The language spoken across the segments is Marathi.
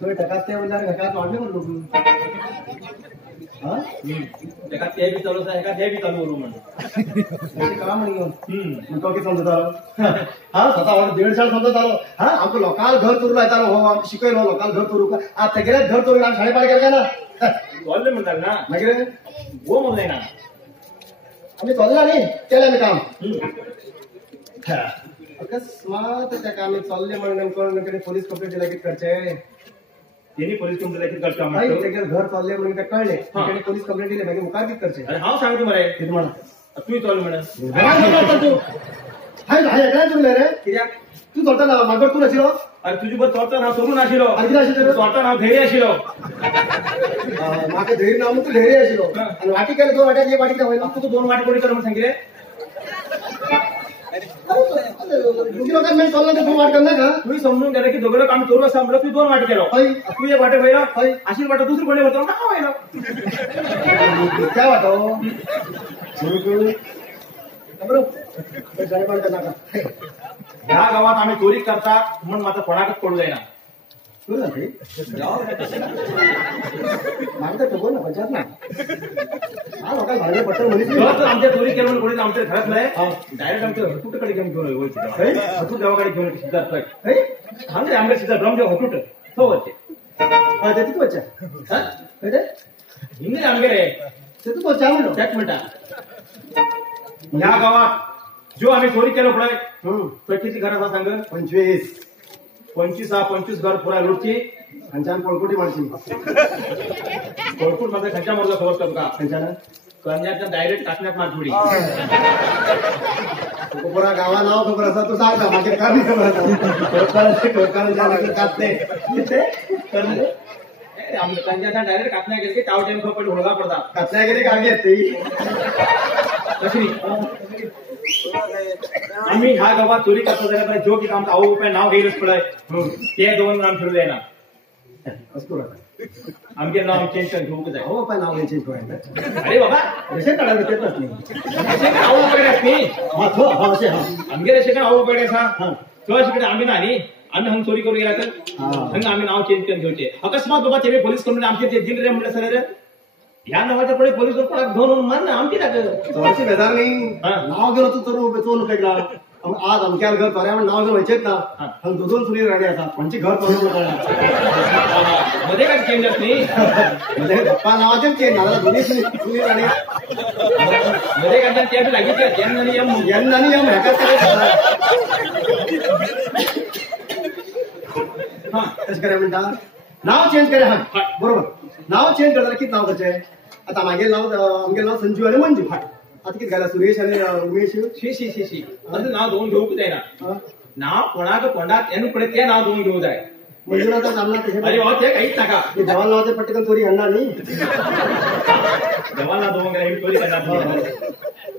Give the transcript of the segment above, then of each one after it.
तुम्ही टकात ते म्हणजे घटात वाढले म्हणलो तू एका ते बी चालू एका ते बी चालू करू म्हणून का म्हणून तो की समजत आलो हा स्वतः 1.5 साल समजत आलो हा आमचं लोकाल घर चोरू लायतालो हो आम्ही शिकयलो लोकाल घर चोरू आज तेगेल्यात घर चोरू आम्ही शाळेपाड केलं ना चालले म्हणतात ना मागीर हो म्हणलंय ना आम्ही चलला न्ही केलें आमी काम अकस्मात ताका आमी चल्ले म्हणून नेमकं पोलीस कंप्लेंट दिल्या कितें करचें त्यांनी पोलीस कंप्लेंट किती करता तेगे घर चल्ले म्हणून तेका कळलें तेणी पोलीस कंप्लेंट दिली मागीर मुखार कितें करचें अरे हांव सांगता मरे कितें म्हणा तूं चल म्हणा तूं हाय हाय एकल्याच उरलें रे कित्याक तूं चलता ना मागोर तूं नाशिलो अरे तुझी बस चोरता हांव सोडून आशिलो आनी कितें आशिल्लें चोरता हांव धैर्य आशिलो म्हाका धैर्य ना तूं धैर्य आशिलो आनी वाटी केलें 2 वाट्याक 1 वाटी कितें वयलो तू 2 वाटी कोणी कर म्हणून सांगितले दुसरी लोकांक मेन चल्ला ते 2 वाट करना का तुम्ही समजून गेलं की दोघं काम चोरू असा म्हणलं तू 2 वाटी केलो तू 1 वाटे वयलो आशील वाटा दुसरी कोणी वरतो ना वयलो काय वाटो बरोबर शाळेपाड करना का ह्या गावात आम्ही चोरी करतात म्हणून मात्र कोणाकच पडू जायना चोरी जाते म्हाका तर खबर ना पंचायत ना हा लोकांक भांडण पडटा म्हणीच आमच्या चोरी केलं म्हणून कोणी आमच्या घरात नाही डायरेक्ट आमच्या हटूटकडे घेऊन वयचे हटूट देवाकडे घेऊन सिद्धार्थ हांगे आमगे सिद्धार्थ रामदेव हटूट हो वरचे ते तितू बच्चा हिंगे आमगे रे ते तू बच्चा म्हणलो त्याच म्हणटा ह्या गावात जो आम्ही चोरी केलो पळय तो किती घर आसा सांग 25 घर पुरा लुटची खंयच्यान पळकुटी मारची पळकूट माझा खंयच्या मोडला खबर तुका खंयच्यान कन्याच्या डायरेक्ट काटण्यात मारपुडी पुरा गावा नाव खबर आसा तू सांग ना मागीर काय खबर आसा टोकारांच्या लागीं कातले कितें करले आमच्या कन्याच्या डायरेक्ट काटण्या गेले की ताव टाइम खबर होळगा पडतात कातल्या गेली काय घेत ती कशी आम्ही ह्या गावात चोरी करतो जाल्यार जो कितें आमकां आवय बापाय नाव घेयलच पळय ते 2 नाम ठेवले ना असतो आमगे नाव चेंज करून घेवंक जाय हो बापाय नाव चेंज करायला अरे बाबा रेशन कार्डार तेच न्ही रेशन कार्ड आवय बापाय न्ही हा थो हा अशें हा आमगे रेशन कार्ड आवय बापाय आसा तो अशें आम्ही ना न्ही आम्ही हांगा चोरी करूंक गेला तर हांगा आम्ही नाव चेंज करून घेवचें अकस्मात बाबा ते पोलीस कंप्लेंट आमचे ते दिल रे म्हणले सर रे ह्या नावाच्या पुढे पोलीस कोणाक घेऊन मान ना आमची चोराची बेजार नाही नाव घेऊन तू चोरून फेकला आज अमक्या घर चोऱ्या म्हणून नाव घेऊन व्हायचेच ना हांगा 2 सुनील राणे आसा खंयची घर चोरून कळना मध्ये काय चेंज नाही म्हणजे पप्पा नावाचेच चेंज नाजाल्यार दोन्ही सुनील राणे मध्ये काय ते बी लागीं जेन नियम हेका हा कशें करें म्हणटा नाव चेंज करे हा बरोबर नाव चेंज करता कितें नाव करचें आतां आमगेलें नाव संजू आनी मंजू आता किती घाला सुरेश आणि उमेश शी असं नाव दोन घेऊक जायना नाव कोणाक कोणाक येणं पडे ते नाव दोन घेऊ जाय मंजुनाथां सामना अरे हो ते काहीच नाका जवाहर नावाचे पटकन चोरी हाडना न्ही जवाहर दोन गेला चोरी करणार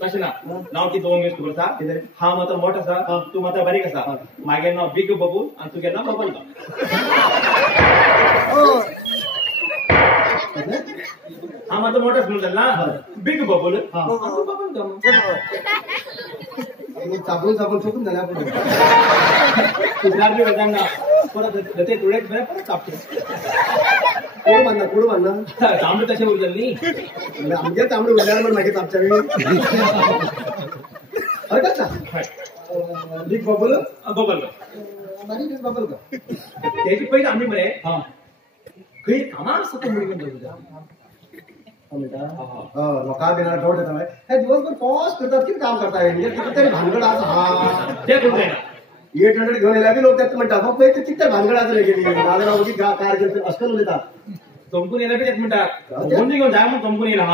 कशें ना नाव ती दोन घेस तुका आसा हा मात्र मोठ आसा तू मात्र बारीक आसा मागे नाव बिग बबूल आणि तुगे नाव बबल हा मात्र मोठाच म्हणून जाल ना बिग बबूल चापून चोकून झाल्या आपण परत ते तुळेच परत चापते कुड बांधना तांबडे तसे उरले न्ही आमगे तांबडे उरल्यार पण मागीर चापच्या बिग बबल बबल बारीक बबल का त्याची पहिले आम्ही मरे खंय कामां आसा तो म्हणून लोकांक बिना डावट येता हे दिवसभर पॉज करतात कितें काम करता कितें तरी भानगड आसा हा ते करूं जायना 800 घेवन येयल्या बी लोक तेच म्हणटा पळय ते कितें भानगड आसा रे गेली नाजाल्यार ओगी कार घेवन अशें उलयता चमकून येयला बी तेच म्हणटा गोंडी घेवन जाय म्हणून चमकून येयला हा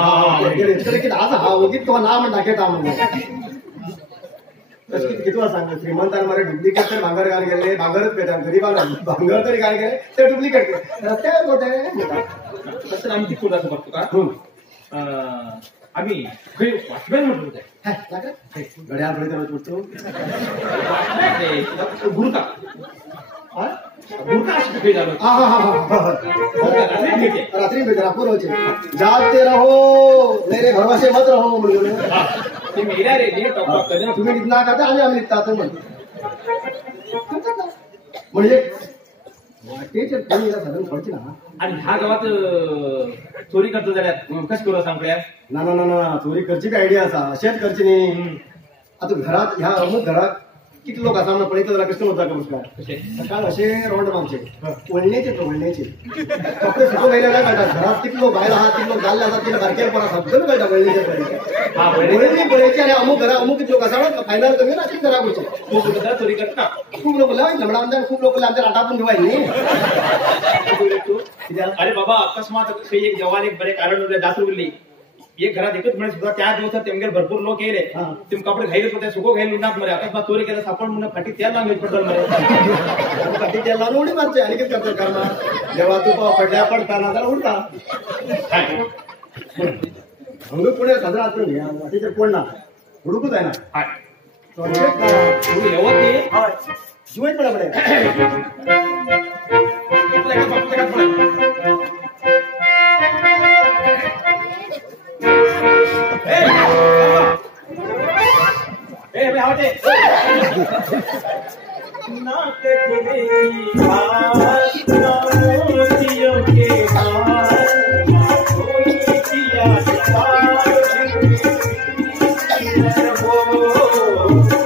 कितें आसा हा ओगीत तो ना म्हण दाखयता म्हणून किती वाज सांग श्रीमंतान मरे डुप्लिकेट तर भांगर घाल गेले भांगरच पेटा गरीबाला भांगर तरी घाल गेले ते डुप्लिकेट रस्त्यावर मोठे तसं आम्ही तिकून असं बघतो का आम्ही खंय वॉचमॅन म्हणतो ते घड्याळ थोडी तर उठतो गुरका गुरका अशी खंय झालो रात्री भेट रापूर होचे जागते रहो मेरे भरवसे मत रहो म्हणून ते मेरा रे जे टॉप तुम्ही निघणार का आम्ही निघता तो म्हणजे वाटेचे कोणी साधारण पडची ना आणि ह्या गावात चोरी करतो जाल्यार कशें करूं सांग पळया. ना ना ना ना चोरी करची काय आयडिया असा अशेंच करची न्ही. आता घरात ह्या अमूक घरात किती लोक आसा म्हणून पळयता जाल्यार कशें म्हणटा नमस्कार कशें सकाळ असे रोंड मागचे वळणेचे कपडे सुकून घायले काय कळटा घरात किती लोक भायर आहात किती लोक जाल्ले आसात किती बारकेर पण आसा सगळं कळटा वळणेचे पळयचे आणि अमूक घरा अमूक किती लोक आसा फायनल कमी ना किती घरा करचे खूप लोक चोरी करता. खूप लोक लमडा आमच्या खूप लोक आमच्या राटापून घेवाय न्ही. अरे बाबा अकस्मात असे एक जवान एक बरे कारण उरले दास उरली एक घरात एकच म्हणे सुद्धा त्या दिवसात तेमगेर भरपूर लोक येले तेम कपडे घायले होते सुको घायले उन्हात मरे अकस्मात चोरी केला सापड म्हणून फाटी तेल लावून पडलं मरे फाटी तेल लावून उडी मारचे आणि किती करतो कारण जेव्हा तू पडल्या पडताना जरा उडता हंग पुढे साजरा आतून घ्या वाटेचे कोण ना हुडकूच आहे ना येवत नाही शिवाय पडा पडे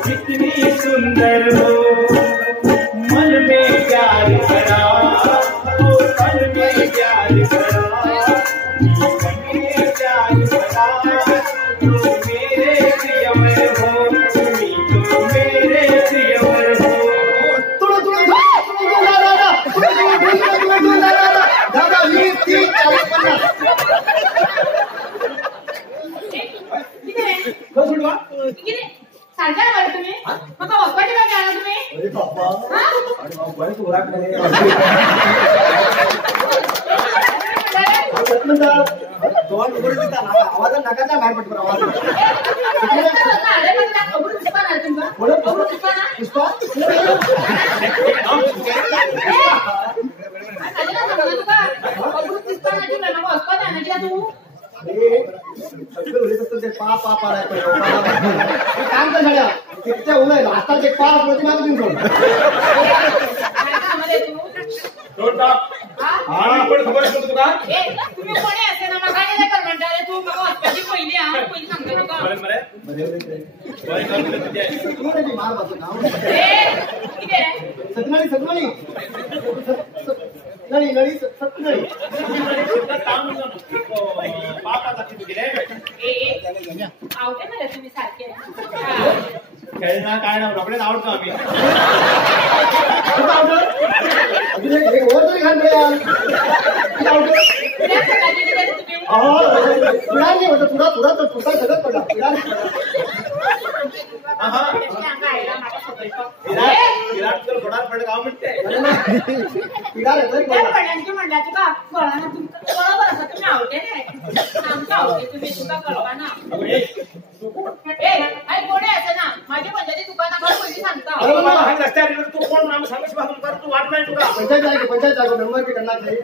कितनी सुंदर हो मन में प्यार करा मन में प्यार करा मन में प्यार करा तुम मेरे प्रियवर हो तुम्ही तो मेरे प्रियवर हो. दादा 20, 30, 40, 50 सारख्या बरं तुम्ही मग वस्पाची काय केला तुम्ही. अरे बाबा अरे बाबा बरेच ओराक नाही दोन उघड देता आवाज नका बाहेर पडतो आवाज पुष्पा ते पा काम कर झाल्या तिथे उन्हा आता ते पा प्रतिमा तुम्ही पण खबर असतो तुका तुम्ही कोणी असे ना मग काय कर म्हणता तू मग हॉस्पिटल पहिली हा पहिली सांगतो तुका मार बसतो नाव सतमाळी सतमाळी नळी नळी सतमाळी पापा जाती तुझे आवडते मला तुम्ही सारखे खेळणार काय ना आपल्याला आवडतो आम्ही म्हणला तुका कळना बरोबर असं तुम्ही आवडते आमचं आवडते तुम्ही तुका कळवा ना कोणी असं ना माझ्या पंचायती दुकानावर कोणी सांगता रस्त्यावर तू कोण नाम सांगस तू वाट नाही तुला पंचायत जागो नंबर की करणार नाही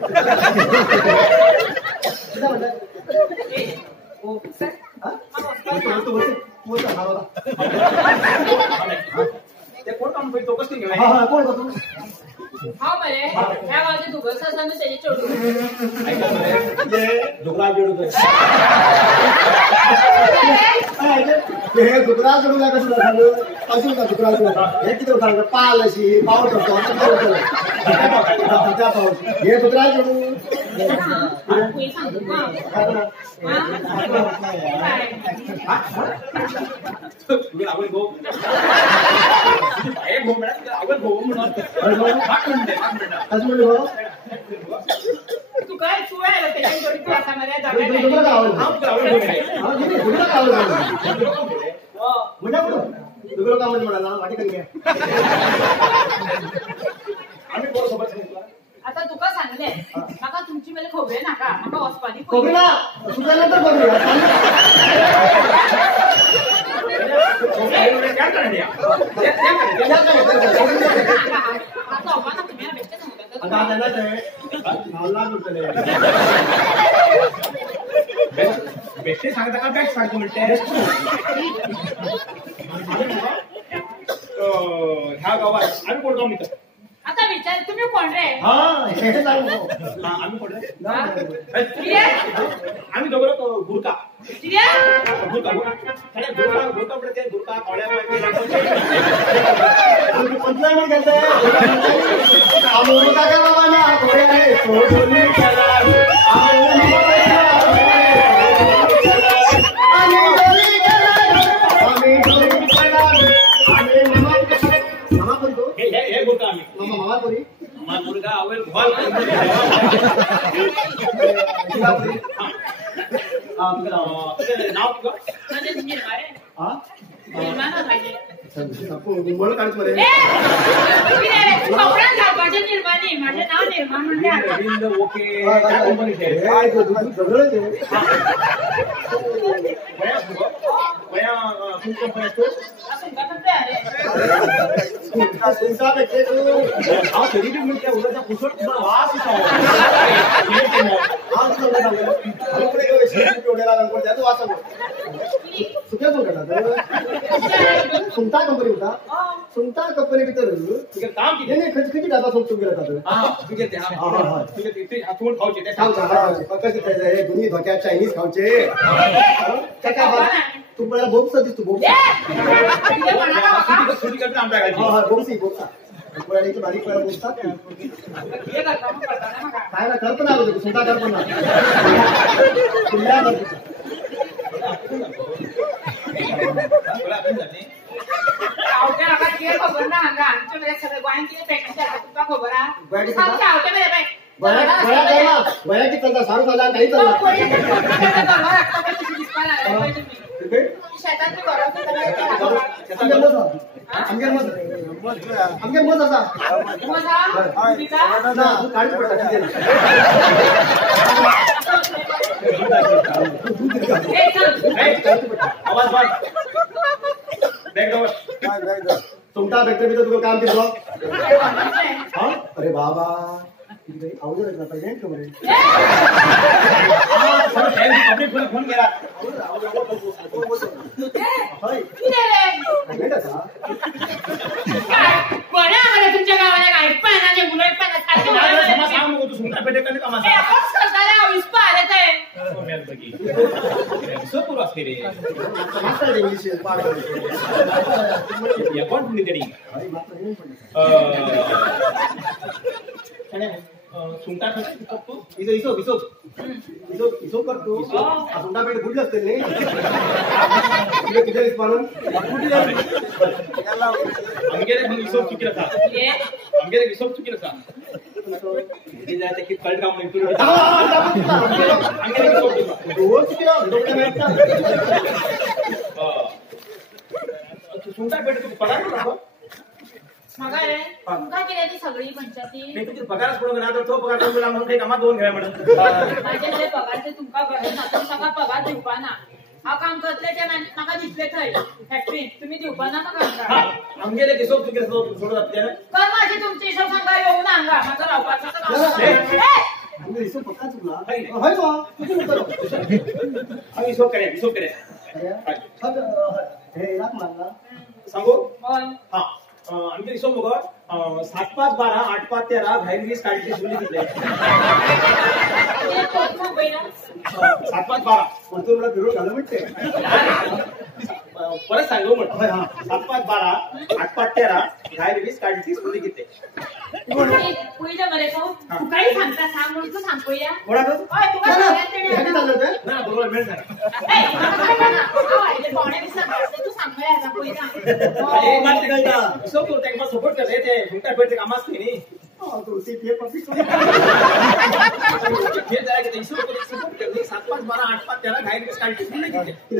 ते कोण काम तो कसं घेऊन कोण हा बरे ह्या गावचे दुगस असताना त्याची चोडू हे दुकरा जोडूला कसं झालं अजून का दुकरा जोडला हे किती सांग पाल अशी पाऊस असतो त्या पाऊस हे दुकरा जोडू आवड भाऊ आवड भाऊ म्हणून तू काय तू आहे त्याच्या जोडी तू असा मला दुसरं काम म्हणाला वाटी कधी घ्या आम्ही कोण सोबत सांगितलं आता तुका सांगले माका तुमची मेले खोबरे नाका माका वचपानी खोबरेला सुद्धानंतर खोबरे बेस्ट सांगता का बॅग सांगतो म्हणते ह्या गावात आम्ही कोण गाव निघतो आता विचार तुम्ही कोण रे हा हे सांग आम्ही कोण रे? किती आम्ही दोघं गुरका किती गुरका गुरका पडते गुरका कावड्या पंचला मी घेतोय आम्ही काय बाबांना कोणी आहे सोडून गेला हे गुरका आम्ही मामापुरी गुरका अवेल घोल नाव तुझं म्हणजे निर्मा रे हा निर्मा ना पाहिजे मुंबई काढतो रे कपड्यात घालपाचे निर्मा नाही माझे नाव निर्मा म्हणजे रवींद्र ओके काय सगळंच आहे वया खूप कंपनी असतो असं का करते अरे तुमचा पेक्षा हा तरी बी म्हणजे उद्याचा पुसट वास सुमता कंपनी होता सुमता कंपनी भितर काम किती किती डबा सोडतो गेला दोन्ही धोक्यात चायनीज खावचे तू मला बोक्स दिसतो बोक्स बोक्सी बोक्सा बारीक वेळा बोलतात काय ना कल्पना होते सुद्धा कल्पना खबर ना आमच्या सगळे गोयांची खबर वयाची चालता सारू चालला काही चालला आमच्या मत असा काढू पडता आवाज बंद तुमचा बॅक्टर तुझं काम केलं अरे बाबा आवडत ना प्रेझेंट खबर फोन केला तुमच्या गावाला काय पाण्याचे मुलं सुंटा हिशोब करतो सुंटा पेट बुडलं असते नाही म्हणून आमगेरे हिशोब चुकीला था आमगेरे हिशोब चुकीला था जाते की कल्ट काम नाही आमगेरे सुंटा पेट तू पगार नको मगा रे तुमका केली सगळी पंचायती नाही तुझी पगारच पडून ना तर तो पगार तुला म्हणून काही कामात दोन घ्या मॅडम माझ्याकडे पगारचे तुमका गरज ना तुमका पगार दिवपा ना हा काम करतले ते म्हाका दिसले थंय फॅक्टरीत तुम्ही दिवपा ना म्हाका आमगेले हिशोब चुकीला सोडून जाते ना कर माझी तुमची हिशोब सांगा येऊ ना हांगा माझा रावपाचा काम हिशोब पक्का चुकला हिशोब करे हे राख मारला सांगू होय हा आमचे हिशोब बघ 7-5-12 8-5-13 22 काढली जुली दिले 7-5-12 म्हणतो मला फिरून घालू म्हणते परत सांगू म्हटलं 7-5-12 8-5-13 22 काढली जुली किती पुढे बरे तो तू काही सांगता सांग म्हणून तू सांगतो या कोणाचं तू काय ना बरोबर मिळत नाही तू सांगूया पहिला सपोर्ट करते ते झुंटा पेटते कामाच नाही तुळशी ते पक्षी 7-5-12 8-5-13 22 काढली जुली किती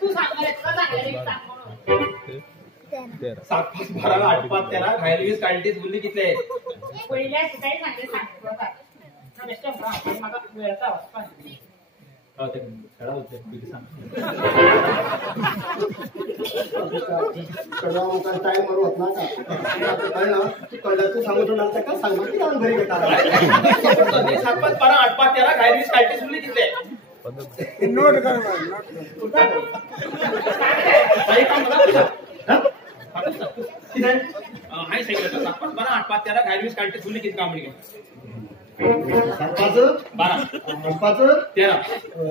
तू सांगणार 7-5-12 8-5-13 22 काढली जुली किती पहिल्या काही सांगते सांग वेळचा टाइम होत ना कळलं तू सांगू का सांग घरी 7-5-12 8-5-13 22 काढली जुली किती नोट कर काही काम मला तुझं. हा? किती आहे? हाय सांगितलं 7 5 12 8 5 13 गायरीस काढते तुला किती काम आहे 7 12 5 5 13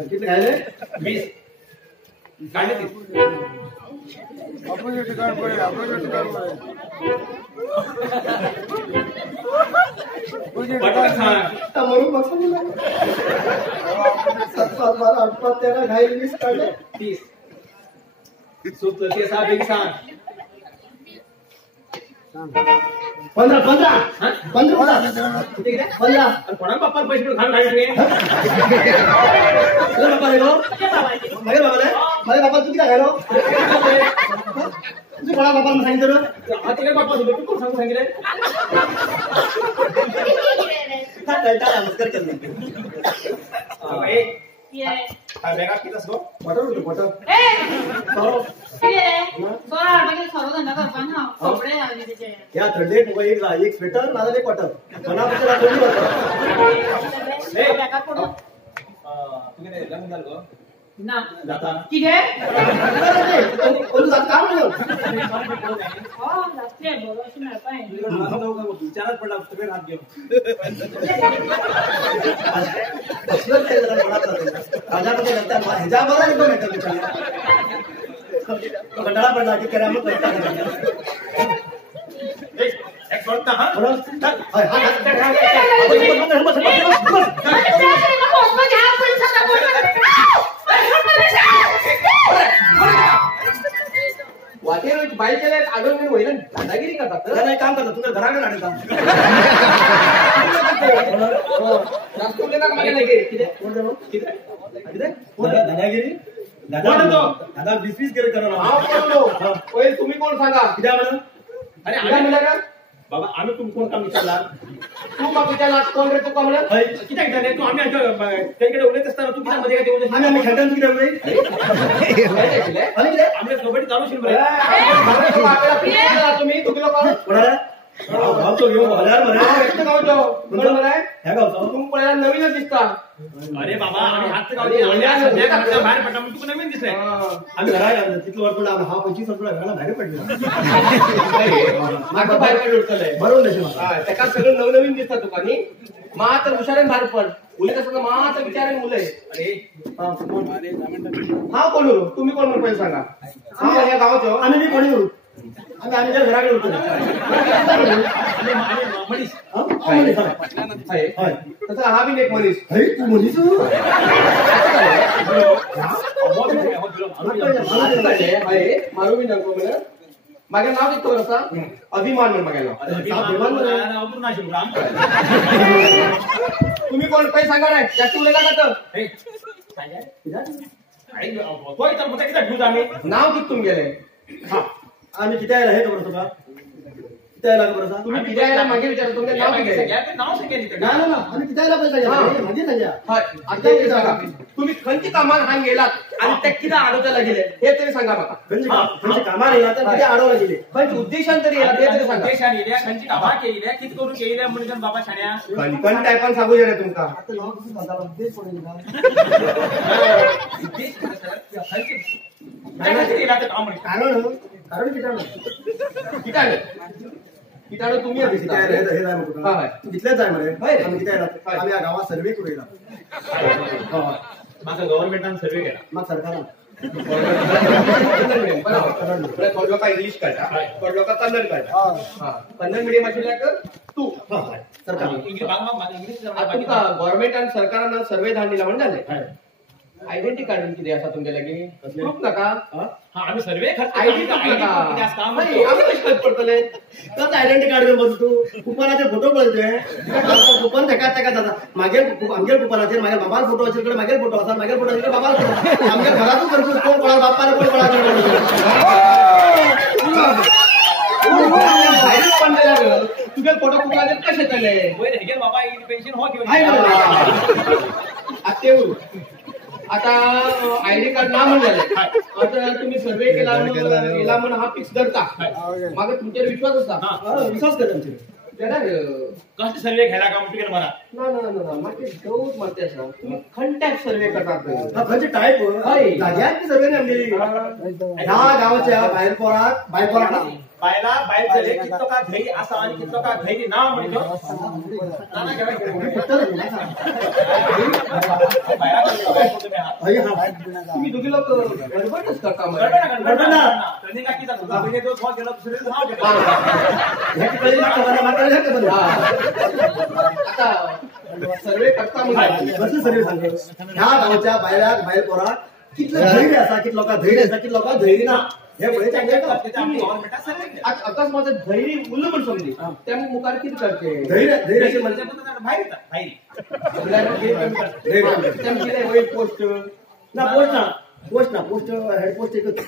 किती खायले 20 काढले ते. अपोजिट कर पड़े अपोजिट कर पड़े पटकन सांग. म्हणून बघतो तुला 7 5 12 8 5 13 घाई 20 काढले 30 सुचलं ते साहेब एक सांग. 15 15 हा? 15 किती किती? 15 आणि कोणाला बाप्पाला पैसे घालून काढले तुम्ही? तुझ्या बाबा आहे गो? माझ्या बाबाला आहे? माझ्या बाबा तू किती खायलो तुझ्या कोणा बाबाला सांगितलं रे? हा तिकडे बाप्पा तू कोण सांगू सांगितलं काय काय नमस्कार केलं हा बॅगा किती असतो बटर होतो बटर या थंडीत एक स्वेटर माझा एक बटर मनापासून दोन्ही बटर तुम्ही लग्न झालं गं? ना जाता किती काम नाही विचारात पडला तुम्ही हात घेऊन ह्याच्याबरोबर कंटाळा पडला की करा मग एक सोडता हा वाटेवर बाईक केल्यात आडून होईल दादागिरी करतात नाही काम करतात तुझ्या घराकडे राहण्याचा दादागिरी दादा 20 गेले करा तुम्ही कोण सांगा किती मॅडम अरे काय म्हणला का बाबा आम्ही तुम्ही कोण काम विचारला तू मग विचारला कोण रे तू का म्हणलं किती विचारले तू आम्ही त्याकडे उलट असताना तू किती मध्ये काय आम्ही खेळताना किती आम्ही कबड्डी चालू शिल्प तुम्ही तुला कोण कोणाला गावतो घेऊन हजार म्हणा ह्या गावचा तुम्ही पहिला नवीनच दिसता अरे बाबा आम्ही हात बाहेर पडला म्हणून तू नवीन दिसलाय आम्ही घराला तिथलं वर हा 25 वर्ष घराला बाहेर पडला मागं बाहेर पडलं उठलंय बरोबर नाही त्याच्यात सगळं नवनवीन दिसतात तुकानी मात्र हुशार बाहेर पड मुले कसं मात्र विचार मुलं आहे अरे हा कोण हो? तुम्ही कोण म्हणून सांगा हा या गावाचं आम्ही मी कोणी करू आम्ही त्या घराकडे होतो तसं हा बी एक मनीष तू म्हणीस मारू मी नको मला माझ्या नाव देतो असा अभिमान म्हण माझ्या नाव तुम्ही कोण काही सांगा नाही जास्त उलट नाव किती तुम्ही गेले आम्ही किती यायला हे खबर तुला किती यायला खबर तुम्ही किती यायला मागे विचारतो तुमचं नाव किती आहे? नाव सांगितलं ना आम्ही किती यायला पाहिजे म्हणजे सांगा हा, आता हे सांगा तुम्ही खंती कामान हान गेलात आणि त्या किती आडोत्याला गेले हे तरी सांगा बघा म्हणजे कामाला येणार तर किती अडवलं गेले पण उद्देशान तरी येतात हे तरी सांगा खंची कामा केलेल्या किती करून केलेल्या म्हणजे बाबा शाण्या कणकण काय पण सांगू शकता तुमका आता नाव कसं सांगायला तेच पडेल का कारण किटाणू किटाणू तुम्ही हे जाय मग हा, हा. तू तिथल्याच जाय म्हणे होय रे. आम्ही किती यायला आम्ही या गावात सर्वे करू येणार माझा गव्हर्नमेंटानं सर्वे केला मग सरकार थोड लोक इंग्लिश कळटा थोड लोक कन्नड कळटा कन्नड मिडियम आशिल्ल्याक तू सरकार इंग्लिश तुमका गव्हर्नमेंट आणि सरकारानं सर्वे धाड दिला म्हणजे झाले आयडेंटिटी कार्ड किती असा तुमच्या लागीं प्रूफ नका हा आम्ही सर्वे आयडी काम आम्ही कशी पडतले कसं आयडेंटिटी कार्ड घेऊन बसतो कुपनाचे फोटो पळतोय कुपन तेका जाता मागेर आमगे कुपनाचेर मागेर बाबाल फोटो असेल मागेर फोटो असतात मागेर फोटो असेल बाबाल फोटो आमच्या घरातून करतो कोण कोणा बापाला कोण कोणा तुझे फोटो कुपनाचे कसे केले बाबा पेन्शन हो घेऊन आता आयडी कार्ड ना म्हणून झाले आता तुम्ही सर्वे केला म्हणून हा फिक्स धरता मागे तुमच्यावर विश्वास असता विश्वास करता जाल्यार कसले सर्वे घ्यायला का म्हणतो मला ना ना ना ना मागे गौत मारते आसा तुम्ही खंड्याक सर्वे करतात हा खंयचे टायप हय. जाग्यार सर्वे नेमली ह्या गावाच्या भायर पोराक ना बायला बायल झाले कितलो का धैर्य असा आणि कितलो का धैर्य ना म्हणतो नाना हय हा तुम्ही दोघी लोक गडबडच करता मरे. आता सर्वे करता म्हणजे कसले सर्वे सांगतो ह्या गावाच्या भायर पोराक कितलं धैर्य आसा कितलो लोकांक धैर्य आसा कितलो लोकांक धैर्य ना हे पळय आज अकस्मात धैर्य उरलं म्हण समजी त्यामुळे मुखार किती करते धैर्य असे म्हणजे पोस्ट ना पोस्ट हेड पोस्ट एकच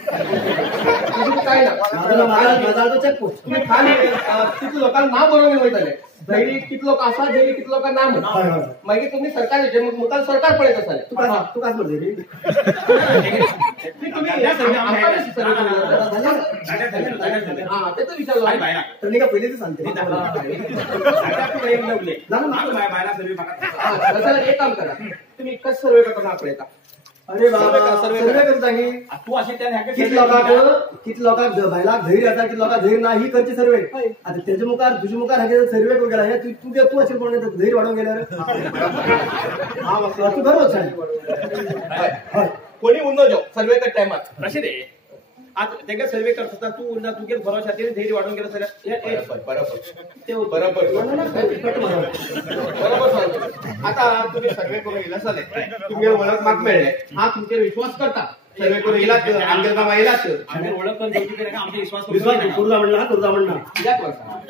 काय ना माझा तो चेक पोस्ट तुम्ही खाली किती लोकांना नाव बरोबर वयतले धैर्य किती लोक असा धैर्य किती लोक ना हय, हय. म्हणून मागीर तुम्ही सरकार मुखार सरकार पळयत आसाले तू काय बोलले रे त्याचा विचारलो त्यांनी का पहिले ते सांगते एक काम करा तुम्ही कस सर्वे करताना पळयता अरे बाबा सर्वे करून सांगे तू असे किती लोकांक बायलाक धैर्य आसा किती लोकांक धैर्य ना ही करची सर्वे आता त्याच्या मुखार तुझ्या मुखार हाचे सर्वे करून गेला हे तू असेल कोण धैर्य वाढवून गेल्यावर हा मग तू बरोबर सांग कोणी उन्नो जाऊ सर्वे कर टायमात कसे रे आता तेका सर्वे करता तू उरना तुगे भरोसा धैर्य वाढवून गेलं सर बरोबर सांगतो आता तुम्ही सर्वे करून येला जाले तुम्ही ओळख माग मेळ्ळे हा तुमचे विश्वास करता सर्वे करून येलात आमगे बाबा येलात आम्ही ओळख करून देऊ की आमचे विश्वास तुझा म्हणला कित्याक वर्सा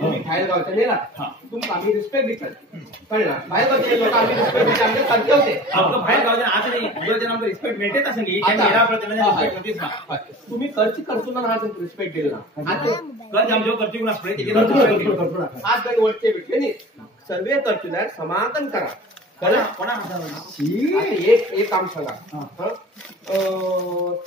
तुम्ही भायर गावचे नेलात तुमकां आम्ही रिस्पेक्ट दितात कळना भायर गावचे लोक आम्ही रिस्पेक्ट दिता आमचे सारखे होते आपलं बाहेर गावच्या आता नाही उद्या आमचं रिस्पेक्ट मिळतेच असेल की मेरा रिस्पेक्ट होतीच ना तुम्ही खर्च करतो ना हा रिस्पेक्ट दिला आता कर्ज आमच्या करते कोण असते हात गण वरचे भेटले न्ही सर्वे करतल्यार समाधान करा कळ्ळें आता एक काम सांगा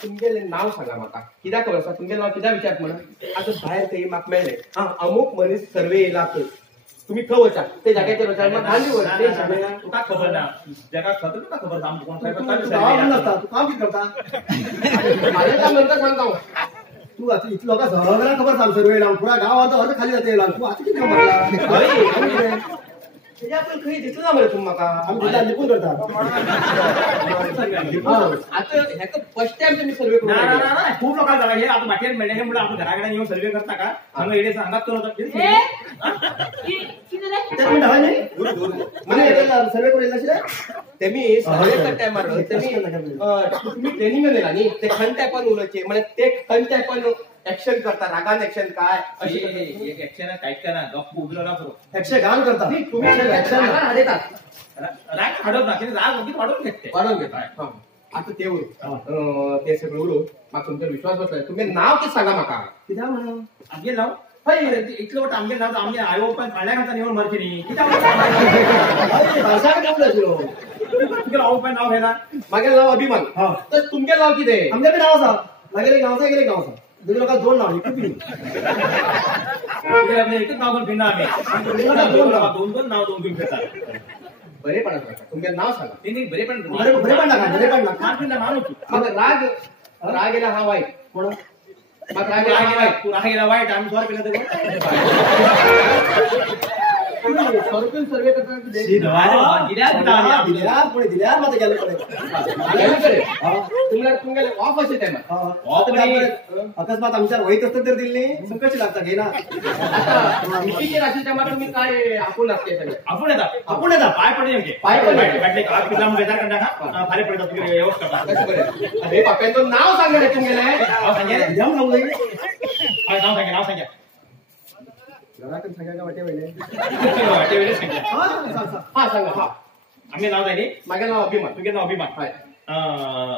तुमगेले नाव सांगा म्हाका कित्याक खबर आसा तुमगेलें नाव कित्याक विचारत म्हणून आता भायर थंय म्हाका मेळ्ळें अमूक मनीस सर्वे येयला तुम्ही खंय वचा ते जाग्याचेर वचा म्हाका घाली वच तुका खबर ना जगात खबर तुका खबर आमचं कोण तू काम किती करता माझे काम नंतर सांगता तू आता इतली लोकांक सगळ्यांना खबर सांग सर्वे लावून पुरा गावात अर्ध खाली जाते तू आता किती खबर तेजे आपण खंय दिसलो ना मरे तुमी म्हाका आम्ही तिला लिपून करता आता हेका फर्स्ट टाइम तुम्ही सर्वे करून ना खूप लोकांना झाला हे आता बाहेर मिळणे हे मुळे आपण घराकडे येऊन सर्वे करता का सांगा येडे सांगत तो सर्वे करून येईल तेमी सर्वे टायमार तुम्ही ट्रेनिंग दिला न्ही ते खंय टायपान उलोवचे म्हणजे ते खंय टायपान ऍक्शन करता रागान ऍक्शन काय अशी एक ऍक्शन काय करा गप्प उभं राहा एकशे घाल करता तुम्ही ऍक्शन हाडतात राग हाडत ना किती राग होती वाढवून घेते वाढवून घेता आता ते उरू ते सगळं उरू म्हाका तुमचेर विश्वास बसला तुमगे नाव कितें सांगा म्हाका कित्याक म्हणून आमगे नाव हय इतलो वट आमगे नाव आमगे आयो पण फाळ्या घालता येऊन मरची न्ही कित्याक तुगे आयो पण नाव घेला मागे नाव अभिमान तर तुमगे नाव कितें आमच्या नाव आसा मागेले गांव आसा गेले गांव आसा दोन लोकांक दोन नाव एकूच एकच नाव घेऊन फिरना आम्ही दोन नाव दोन घेऊन फिरतात बरे पडत तुमगे नाव सांगा नाही बरे पण बरे पण नाका खान पिंडा मानू तू म्हाका राग येला हा वाईट कोण म्हाका राग येला हा वाईट तू राग गेला वाईट आम्ही स्वर केलं सर्कल सर्वे करता दिल्यार पुढे दिल्यार मात्र गेले पुढे तुमगे ऑफ असे टायमार अकस्मात आमच्यावर वहीत असतं तर दिल्ली कशी लागता घे ना मिटिंगेर आशिल्ल्या टायमार तुम्ही काय आपूण असते सगळे आपण येता पाय पडले नेमके पाय पडले. वाटले का पिल्ला बेजार करता फाले पडतात तुझे व्यवस्था करता कशें बरें अरे बापायचं नाव सांगा रे तुमगेले नाव सांगे जाम सांगू लागले नाव सांगे घराकडे सांगा का वाटे वहिले वाटेवेळी सांगे हा सांगा हा आमगे नाव जायनी मागे नाव अभिमान तुगे नाव अभिमान हय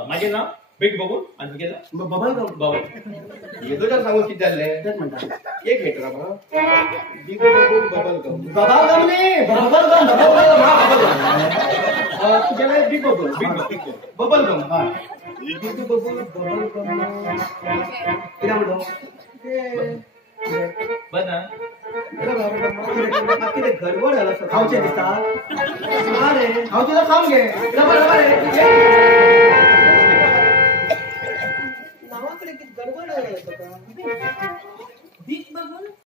माझे नाव बिग बबूल आणि तुगे नाव बबल गम बबल येदो जर सांगून किती जाल्ले तेच म्हणटा एक मिनिट राहा big bubble bubble gum bubble gum नी बबल गम तुझ्याला बिग बबल बबल गम हा बिग बबल गम किती म्हणतो बरं ना किती गडबड झालं सर खावचे दिसता अरे खाऊ तुला खाऊन घे नावाकडे किती गडबड आहे